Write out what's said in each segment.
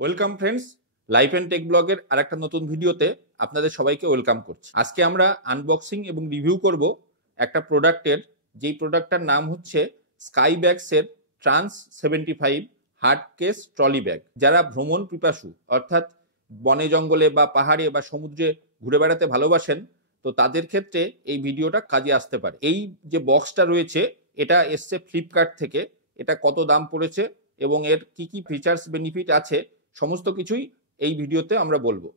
Welcome friends, life and tech ব্লগের আরেকটা নতুন ভিডিওতে আপনাদের সবাইকে ওয়েলকাম করছি। আজকে আমরা আনবক্সিং এবং রিভিউ করব একটা প্রোডাক্টের, যেই প্রোডাক্টটার নাম হচ্ছে স্কাইব্যাগসের trans 75 hard case trolley bag. যারা ভ্রমণ পিপাসু, অর্থাৎ বনে জঙ্গলে বা পাহাড়ে বা সমুদ্রে ঘুরে বেড়াতে ভালোবাসেন, তো তাদের ক্ষেত্রে এই ভিডিওটা কাজে আসতে পারে। এই যে বক্সটা রয়েছে এটা এসছে ফ্লিপকার্ট থেকে। এটা কত দাম পড়েছে এবং এর কি কি ফিচার্স বেনিফিট আছে সমস্ত কিছুই এই ভিডিওতে আমরা বলবো।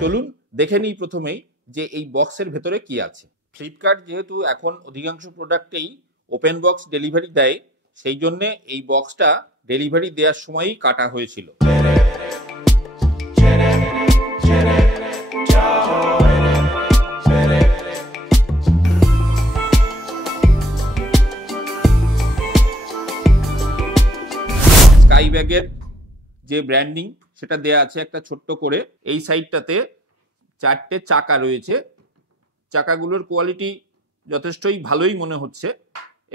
চলুন দেখে নিই প্রথমেই যে এই বক্সের ভেতরে কি আছে। ফ্লিপকার্ট যেহেতু এখন অধিকাংশ প্রোডাক্টেই ওপেন বক্স ডেলিভারি দেয়, সেই জন্য এই বক্সটা ডেলিভারি দেওয়ার সময়ই কাটা হয়েছিল। স্কাই ব্যাগের যে ব্র্যান্ডিং সেটা দেয়া আছে একটা ছোট্ট করে। এই সাইডটাতে 4টে চাকা রয়েছে। চাকাগুলোর কোয়ালিটি যথেষ্টই ভালোই মনে হচ্ছে।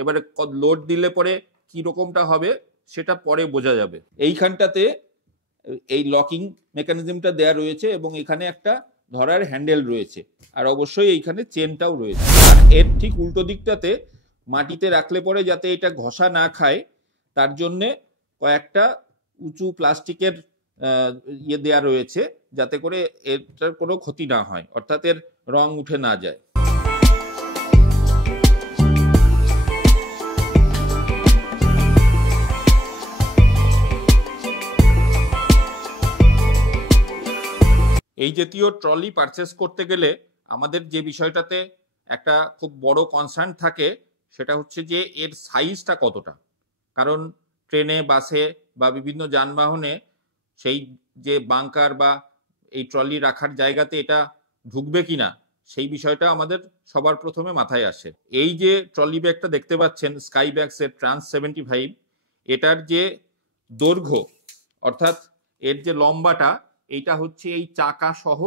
এবারে লোড দিলে পরে কি রকমটা হবে সেটা পরে বোঝা যাবে। এইখানটাতে এই লকিং মেকানিজমটা দেয়া রয়েছে এবং এখানে একটা ধরার হ্যান্ডেল রয়েছে, আর অবশ্যই এইখানে চেনটাও রয়েছে। আর এর ঠিক উল্টো দিকটাতে মাটিতে রাখলে পরে যাতে এটা ঘষা না খায় তার জন্যে কয়েকটা উঁচু প্লাস্টিকের ইয়ে দেয়া রয়েছে, যাতে করে এটার কোনো ক্ষতি না হয়, অর্থাৎ এর রং উঠে না যায়। এই জাতীয় ট্রলি পারচেস করতে গেলে আমাদের যে বিষয়টাতে একটা খুব বড় কনসার্ন থাকে সেটা হচ্ছে যে এর সাইজটা কতটা। কারণ ট্রেনে, বাসে বা বিভিন্ন যানবাহনে সেই যে বাংকার বা এই ট্রলি রাখার জায়গাতে এটা ঢুকবে কিনা সেই বিষয়টা আমাদের সবার প্রথমে মাথায় আসে। এই যে ট্রলি ব্যাগটা দেখতে পাচ্ছেন স্কাইব্যাগসের ট্রান্স 75, এটার যে দৈর্ঘ্য অর্থাৎ এর যে লম্বাটা, এইটা হচ্ছে এই চাকা সহ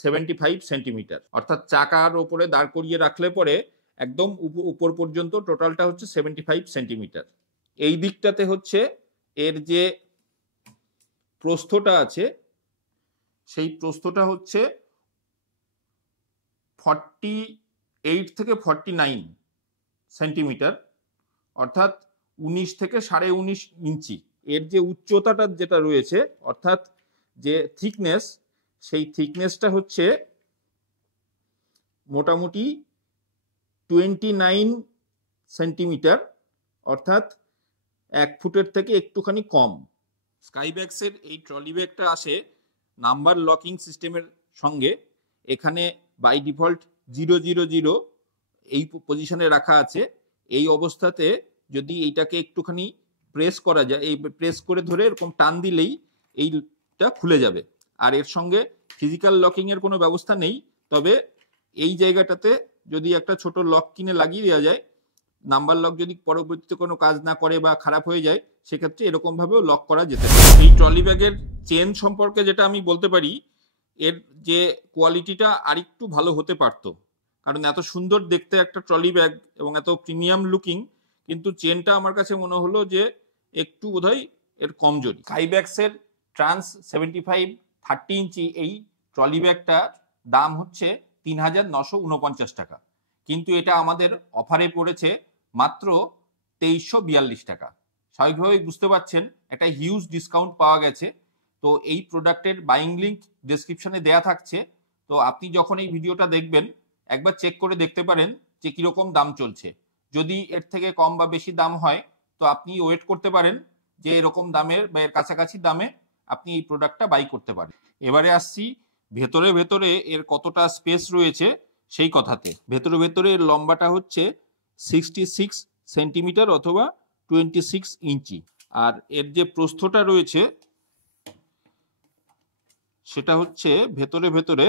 75 সেন্টিমিটার। অর্থাৎ চাকার ওপরে দাঁড় করিয়ে রাখলে পরে একদম উপর পর্যন্ত টোটালটা হচ্ছে 75 সেন্টিমিটার। এই দিকটাতে হচ্ছে এর যে প্রস্থটা আছে সেই প্রস্থটা হচ্ছে 48 থেকে 49 সেন্টিমিটার, অর্থাৎ 19 থেকে 19.5 ইঞ্চি। এর যে উচ্চতাটা যেটা রয়েছে অর্থাৎ যে থিকনেস, সেই থিকনেসটা হচ্ছে মোটামুটি 29 সেন্টিমিটার, অর্থাৎ 1 ফুটের থেকে একটুখানি কম। স্কাইব্যাগসের এই ট্রলি ব্যাগটা আসে নাম্বার লকিং সিস্টেমের সঙ্গে। এখানে বাই ডিফল্ট 000 এই পজিশনে রাখা আছে। এই অবস্থাতে যদি এইটাকে একটুখানি প্রেস করা যায়, এই প্রেস করে ধরে এরকম টান দিলেই এইটা খুলে যাবে। আর এর সঙ্গে ফিজিক্যাল লকিং এর কোনো ব্যবস্থা নেই, তবে এই জায়গাটাতে যদি একটা ছোট লক কিনে লাগিয়ে দেওয়া যায়, নাম্বার লক যদি পরবর্তীতে কোনো কাজ না করে বা খারাপ হয়ে যায় সেক্ষেত্রে এরকম ভাবেও লক করা যেতে পারে। এই ট্রলি ব্যাগের চেন সম্পর্কে যেটা আমি বলতে পারি, এর যে কোয়ালিটিটা আরেকটু ভালো হতে পারতো। কারণ এত সুন্দর দেখতে একটা ট্রলি ব্যাগ এবং এত প্রিমিয়াম লুকিং, কিন্তু চেনটা আমার কাছে মনে হলো যে একটু বোধহয় এর কমজোরি। স্কাইব্যাগসের ট্রান্স 75 30 ইঞ্চি এই ট্রলি ব্যাগটার দাম হচ্ছে 3,949 টাকা, কিন্তু এটা আমাদের অফারে পড়েছে মাত্র 2342 টাকা। স্বাভাবিকভাবেই বুঝতে পারছেন একটা হিউজ ডিসকাউন্ট পাওয়া গেছে। তো এই প্রোডাক্টের বাইং লিঙ্ক ডেসক্রিপশনে দেয়া থাকছে, তো আপনি যখন এই ভিডিওটা দেখবেন একবার চেক করে দেখতে পারেন যে কিরকম দাম চলছে। যদি এর থেকে কম বা বেশি দাম হয় তো আপনি ওয়েট করতে পারেন যে এরকম দামের বা এর কাছাকাছি দামে আপনি এই প্রোডাক্টটা বাই করতে পারেন। এবারে আসছি ভেতরে ভেতরে এর কতটা স্পেস রয়েছে সেই কথাতে। ভেতরে এর লম্বাটা হচ্ছে 66 সেন্টিমিটার অথবা 26 ইঞ্চি, আর এর যে প্রস্থটা রয়েছে সেটা হচ্ছে ভেতরে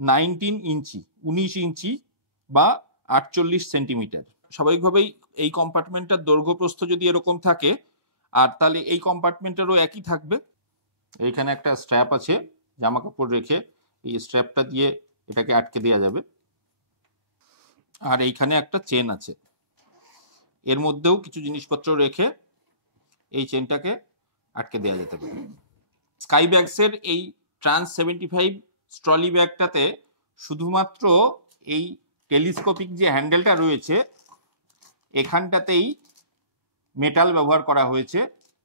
19 ইঞ্চি, 19 ইঞ্চি বা 48 সেন্টিমিটার। স্বাভাবিকভাবেই এই কম্পার্টমেন্টটার দৈর্ঘ্য প্রস্থ যদি এরকম থাকে, আর তাহলে এই কম্পার্টমেন্টেরও একই থাকবে। এইখানে একটা স্ট্র্যাপ আছে, জামা কাপড় রেখে এই স্ট্র্যাপটা দিয়ে এটাকে আটকে দেওয়া যাবে। আর এইখানে একটা চেন আছে, এর মধ্যেও কিছু জিনিসপত্র রেখে এই চেনটাকে আটকে দেওয়া যেতে পারে। স্কাই ব্যাগসের এই ট্রান্স 75 ট্রলি ব্যাগটাতে শুধুমাত্র এই টেলিস্কোপিক যে হ্যান্ডেলটা রয়েছে এখানটাতেই মেটাল ব্যবহার করা হয়েছে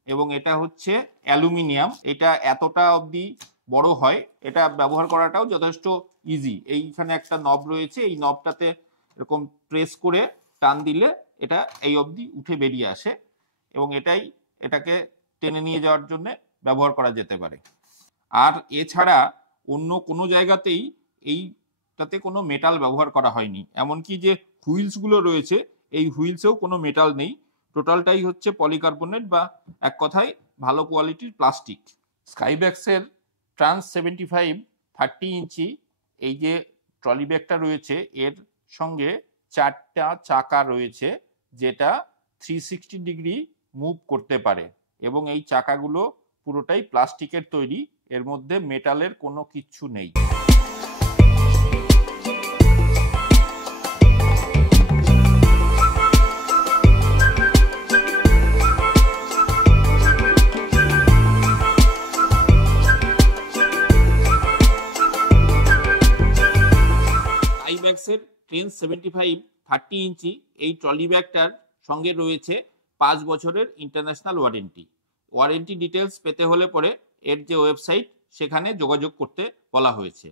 এবং এটা হচ্ছে অ্যালুমিনিয়াম। এটা এতটা অবধি বড় হয়, এটা ব্যবহার করাটাও যথেষ্ট ইজি। এইখানে একটা নব রয়েছে, এই নবটাতে এরকম প্রেস করে টান দিলে এটা এই অবধি উঠে বেরিয়ে আসে এবং এটাকে টেনে নিয়ে যাওয়ার জন্য ব্যবহার করা যেতে পারে। আর এছাড়া অন্য কোনো জায়গাতেই এইটাতে কোনো মেটাল ব্যবহার করা হয়নি, এমনকি যে হুইলসগুলো রয়েছে এই হুইলসেও কোনো মেটাল নেই, টোটালটাই হচ্ছে পলিকার্বনেট বা এক কথায় ভালো কোয়ালিটির প্লাস্টিক। স্কাইব্যাগসের ট্রান্স 75 30 ইঞ্চি এই যে ট্রলি ব্যাগটা রয়েছে এর সঙ্গে 4টা চাকা রয়েছে যেটা 360 ডিগ্রি মুভ করতে পারে এবং এই চাকাগুলো পুরোটাই প্লাস্টিকের তৈরি, এর মধ্যে মেটালের কোনো কিচ্ছু নেই। স্কাইব্যাগসের ট্রেন্স 75 30 ইঞ্চি এই ট্রলি ব্যাগটার সঙ্গে রয়েছে 5 বছরের ইন্টারন্যাশনাল ওয়ারেন্টি ডিটেলস পেতে হলে পরে এর যে ওয়েবসাইট সেখানে যোগাযোগ করতে বলা হয়েছে।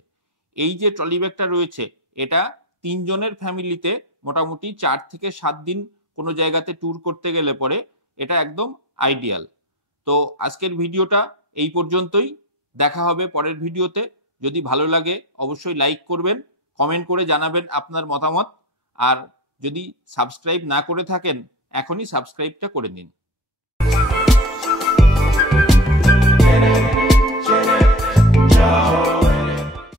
এই যে ট্রলি ব্যাগটা রয়েছে এটা 3 জনের ফ্যামিলিতে মোটামুটি 4 থেকে 7 দিন কোনো জায়গাতে ট্যুর করতে গেলে পরে এটা একদম আইডিয়াল। তো আজকের ভিডিওটা এই পর্যন্তই, দেখা হবে পরের ভিডিওতে। যদি ভালো লাগে অবশ্যই লাইক করবেন, কমেন্ট করে জানাবেন আপনার মতামত, আর যদি সাবস্ক্রাইব না করে থাকেন এখনই সাবস্ক্রাইবটা করে নিন।